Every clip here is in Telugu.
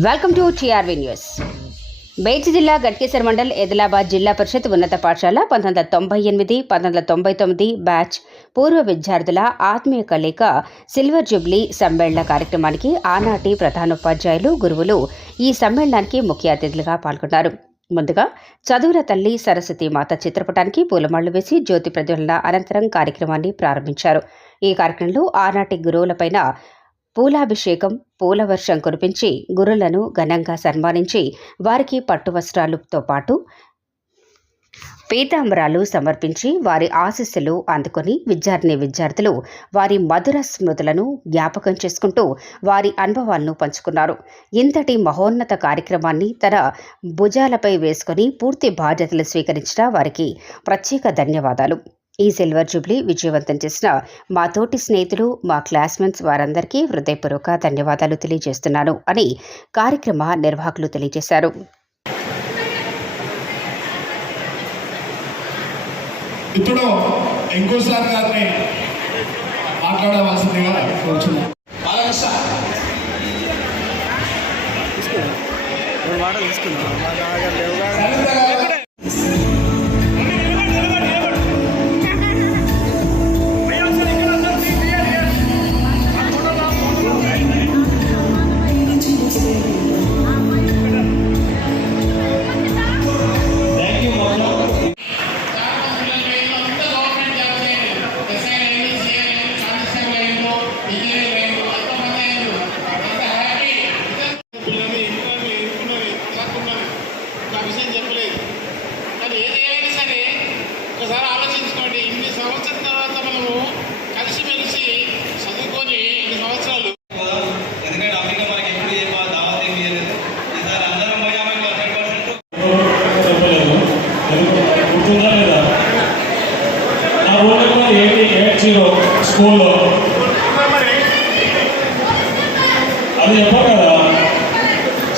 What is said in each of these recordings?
Welcome to TRV news. బేచి జిల్లా గట్కేశ్వర మండల్ ఎదిలాబాద్ జిల్లా పరిషత్ ఉన్నత పాఠశాల పంతొమ్మిది వందల తొంభై ఎనిమిది పంతొమ్మిది వందల తొంభై తొమ్మిది బ్యాచ్ పూర్వ విద్యార్థుల ఆత్మీయ కలయిక సిల్వర్ జూబ్లీ సమ్మేళన కార్యక్రమానికి ఆనాటి ప్రధానోపాధ్యాయులు గురువులు ఈ సమ్మేళనానికి ముఖ్య అతిథులుగా పాల్గొన్నారు. ముందుగా చదువుల తల్లి సరస్వతి మాత చిత్రపటానికి పూలమాళ్ళు వేసి జ్యోతి ప్రజ్వలన అనంతరం కార్యక్రమాన్ని ప్రారంభించారు. ఈ కార్యక్రమంలో ఆనాటి గురువులపైన పూలాభిషేకం పూల వర్షం కురిపించి గురులను ఘనంగా సన్మానించి వారికి పట్టు వస్త్రాలతో పాటు పీతాంబరాలు సమర్పించి వారి ఆశీస్సులు అందుకొని విద్యార్థిని విద్యార్థులు వారి మధుర స్మృతులను జ్ఞాపకం చేసుకుంటూ వారి అనుభవాలను పంచుకున్నారు. ఇంతటి మహోన్నత కార్యక్రమాన్ని తన భుజాలపై వేసుకొని పూర్తి బాధ్యతలు స్వీకరించిన వారికి ప్రత్యేక ధన్యవాదాలు. ఈ సిల్వర్ జూబ్లీ విజయవంతం చేసిన మా తోటి స్నేహితులు మా క్లాస్మేట్స్ వారందరికీ హృదయపూర్వక ధన్యవాదాలు తెలియజేస్తున్నాను అని కార్యక్రమ నిర్వాహకులు తెలియజేశారు. ఇప్పుడు ఎంకూర్ సార్ గారిని మాట్లాడవలసిందిగా తీసుకున్నాం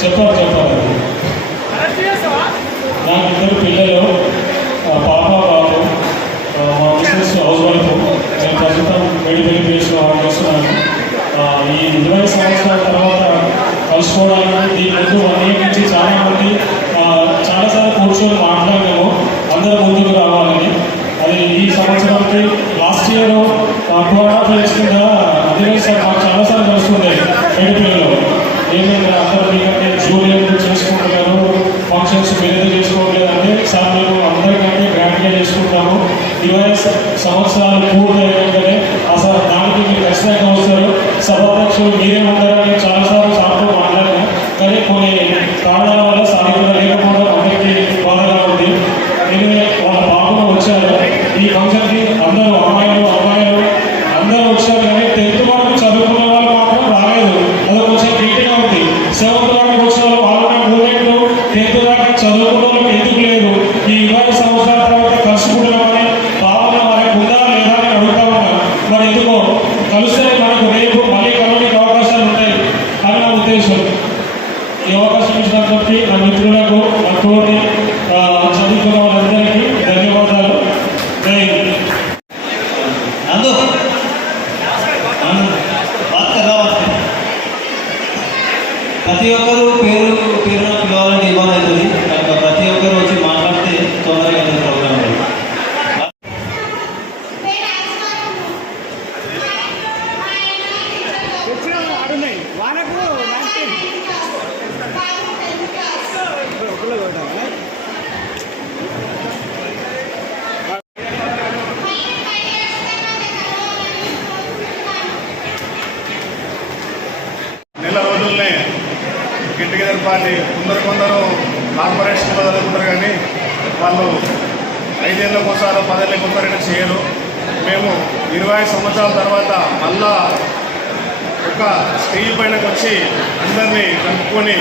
చెప్పారు చెప్పారు నాకు ఇద్దరు పిల్లలు పాప బాబు మా మిస్సెస్ హౌస్ వైఫ్ నేను ప్రస్తుతం మెడికల్ పేజ్లో చేస్తున్నాను. ఈ ఇరవై సంవత్సరాల తర్వాత కలుసుకోవడానికి దీని ముందు వన్ ఇయర్ నుంచి చాలా మంది చాలా చాలాసార్లు కూర్చొని మాట్లాడలేము అందరూ ముందుకు రావాలని. అది ఈ సంవత్సరానికి last year two and half years కింద అదే సార్ మాకు చాలాసార్లు కలుస్తుండే మెడికల్లో. ఏమైనా అందరూ మీకంటే జూనియర్ చేసుకుంటున్నారు ఫంక్షన్స్ మీరు చేసుకోవట్లేదు సార్ మేము అందరికంటే గ్రాండ్గా చేసుకుంటాము. ఇరవై సంవత్సరాలు పూర్తయ్యాకనే అసలు దానికి మీరు ఖచ్చితంగా వస్తారు. సభాపక్షులు మీరే ప్రతి ఒక్కరు పేరు పేరున పిలవాలంటే ఇబ్బంది అవుతుంది. కనుక ప్రతి ఒక్కరు వచ్చి మాట్లాడితే తొందరగా ప్రోగ్రామ్ వచ్చిన ఆడున్నాయి. వానకు టుగెదర్ పార్టీ కొందరు కొందరు కార్పొరేషన్ పదలుకుంటారు కానీ వాళ్ళు ఐదేళ్ళకు ఒకసారి పదేళ్ళకు ఒకసారి చేయరు. మేము ఇరవై సంవత్సరాల తర్వాత మళ్ళా ఒక స్టేజ్ పైనకు వచ్చి అందరినీ కలుపుకొని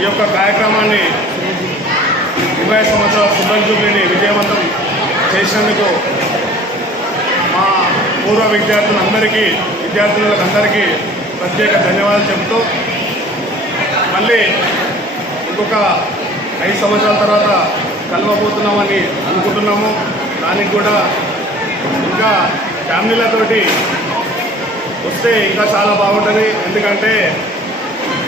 ఈ యొక్క కార్యక్రమాన్ని ఇరవై సంవత్సరాల సుబ్బన్ జూబ్లీని విజయవంతం చేసినందుకు మా పూర్వ విద్యార్థులందరికీ విద్యార్థులందరికీ ప్రత్యేక ధన్యవాదాలు చెబుతూ మళ్ళీ ఇంకొక ఐదు సంవత్సరాల తర్వాత కలవబోతున్నామని అనుకుంటున్నాము. దానికి కూడా ఇంకా ఫ్యామిలీలతోటి వస్తే ఇంకా చాలా బాగుంటుంది. ఎందుకంటే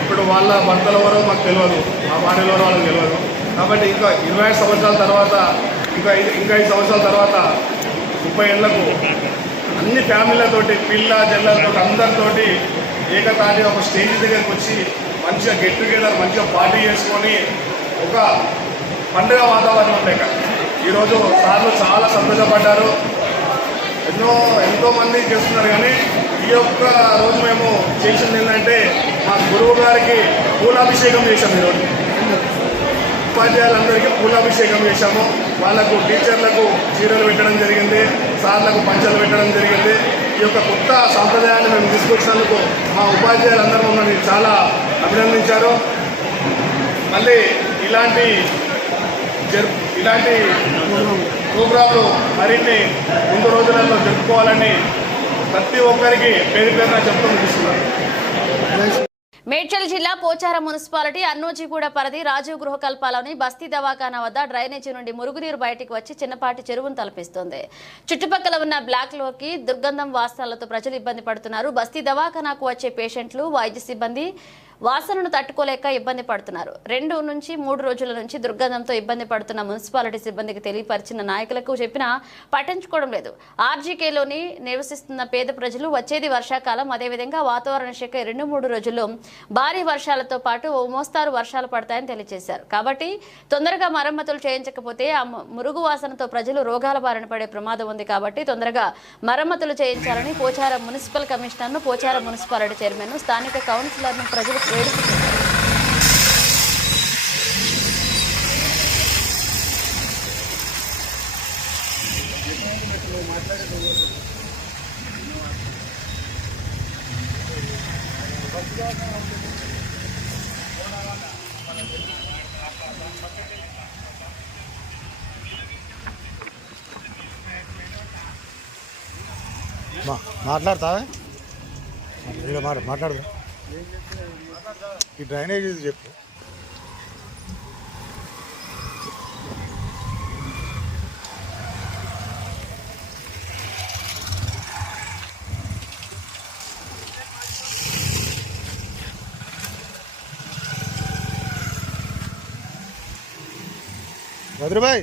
ఇప్పుడు వాళ్ళ భర్తల ఎవరో మాకు తెలియదు మా భార్యల ఎవరో వాళ్ళకి తెలియదు కాబట్టి ఇంకా ఇరవై ఐదు సంవత్సరాల తర్వాత ఇంకా ఇంకా ఐదు సంవత్సరాల తర్వాత ముప్పై ఏళ్ళకు అన్ని ఫ్యామిలీలతోటి పిల్ల జల్లతో అందరితోటి ఏకతాటి ఒక స్టేజ్ దగ్గరికి వచ్చి మంచిగా గెట్ టుగెదర్ మంచిగా పార్టీ చేసుకొని ఒక పండుగ వాతావరణం లేక ఈరోజు సార్లు చాలా సంతోషపడ్డారు ఎన్నో ఎంతోమంది చేస్తున్నారు కానీ ఈ యొక్క రోజు మేము చేసింది ఏంటంటే మా గురువు గారికి పూలాభిషేకం చేశాం ఈరోజు. ఉపాధ్యాయులందరికీ పూలాభిషేకం చేశాము. వాళ్ళకు టీచర్లకు చీరలు పెట్టడం జరిగింది సార్లకు పంచలు పెట్టడం జరిగింది. యొక్క కొత్త సాంప్రదాయాన్ని మేము తీసుకొచ్చినందుకు మా ఉపాధ్యాయులందరూ మమ్మల్ని చాలా అభినందించారు. మళ్ళీ ఇలాంటి ఇలాంటి ప్రోగ్రాంలు మరిన్ని ముందు రోజులలో జరుపుకోవాలని ప్రతి ఒక్కరికి పేరు పేరున చెప్తూ ముగిస్తున్నారు మేడ్చల్ జిల్లా పోచారం మున్సిపాలిటీ అన్నోజిగూడ పరిధి రాజీవ్ గృహకల్పాలోని బస్తీ దవాఖానా వద్ద డ్రైనేజీ నుండి మురుగునీరు బయటికి వచ్చి చిన్నపాటి చెరువును తలపిస్తోంది. చుట్టుపక్కల ఉన్న బ్లాక్లోకి దుర్గంధం వాసనలతో ప్రజలు ఇబ్బంది పడుతున్నారు. బస్తీ దవాఖానాకు వచ్చే పేషెంట్లు వైద్య సిబ్బంది వాసనను తట్టుకోలేక ఇబ్బంది పడుతున్నారు. రెండు నుంచి మూడు రోజుల నుంచి దుర్గంధంతో ఇబ్బంది పడుతున్న మున్సిపాలిటీ సిబ్బందికి తెలియపరిచిన నాయకులకు చెప్పినా పట్టించుకోవడం లేదు. ఆర్జీకేలోని నివసిస్తున్న పేద ప్రజలు వచ్చేది వర్షాకాలం అదేవిధంగా వాతావరణ శాఖ రెండు మూడు రోజుల్లో భారీ వర్షాలతో పాటు ఓ మోస్తారు వర్షాలు పడతాయని తెలియజేశారు. కాబట్టి తొందరగా మరమ్మతులు చేయించకపోతే ఆ మురుగు వాసనతో ప్రజలు రోగాల బారిన పడే ప్రమాదం ఉంది కాబట్టి తొందరగా మరమ్మతులు చేయించాలని పోచారం మున్సిపల్ కమిషనర్ను పోచారం మున్సిపాలిటీ చైర్మన్ స్థానిక కౌన్సిలర్ను ప్రజలు మాట్లాడతావా? ఇక మాట్లాడదు ఈ డ్రైనేజ్ ఇది చెప్పు. వదిలిబాయ్